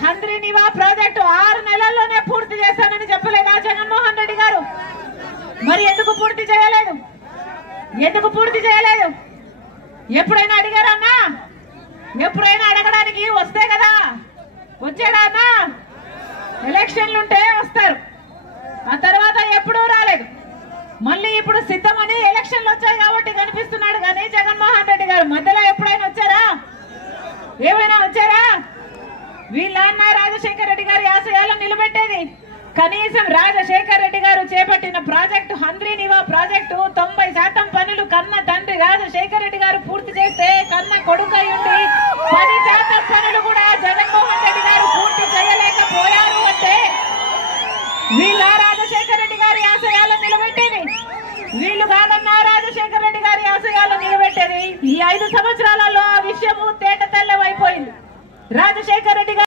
Handri-Neeva project 6 నెలల్లోనే పూర్తి చేస్తానని చెప్పలేదా జగన్మోహన్ రెడ్డి గారు? మరి ఎందుకు పూర్తి చేయలేదు? ఎందుకు పూర్తి చేయలేదు? ఎప్పుడైనా అడిగారన్నా? ఎప్పుడైనా అడగడానికి వస్తే కదా వచ్చాడా అన్నా? ఎలక్షన్లుంటే వస్తారు, ఆ తర్వాత ఎప్పుడూ రాలేదు. మళ్ళీ ఇప్పుడు సిద్ధమని ఎలక్షన్లు వచ్చాయి కాబట్టి కనిపిస్తున్నాడు కానీ జగన్మోహన్ రెడ్డి గారు మధ్యలో ఎప్పుడైనా వచ్చారా? ఏమైనా వచ్చారా? వీళ్ళ అన్న రాజశేఖర రెడ్డి గారి ఆశయాలను నిలబెట్టేది కనీసం రాజశేఖర రెడ్డి గారు చేపట్టిన ప్రాజెక్టు హంద్రీనివా ప్రాజెక్టు 90% పనులు కన్న తండ్రి రాజశేఖర రెడ్డి గారు పూర్తి చేస్తే కన్న కొడుకై ఉండి 10% పనులు కూడా జగన్మోహన్ రెడ్డి గారు పూర్తి చేయలేకపోయారు అంటే వీళ్ళ రాజశేఖర రెడ్డి గారి ఆశయాలను నిలబెట్టేది, వీళ్ళు కాదన్నా రాజశేఖర రెడ్డి గారి ఆశయాలను నిలబెట్టేది. ఈ 5 సంవత్సరాలలో ఆ విషయము తేట తెల్లమైపోయింది. రాజశేఖర రెడ్డి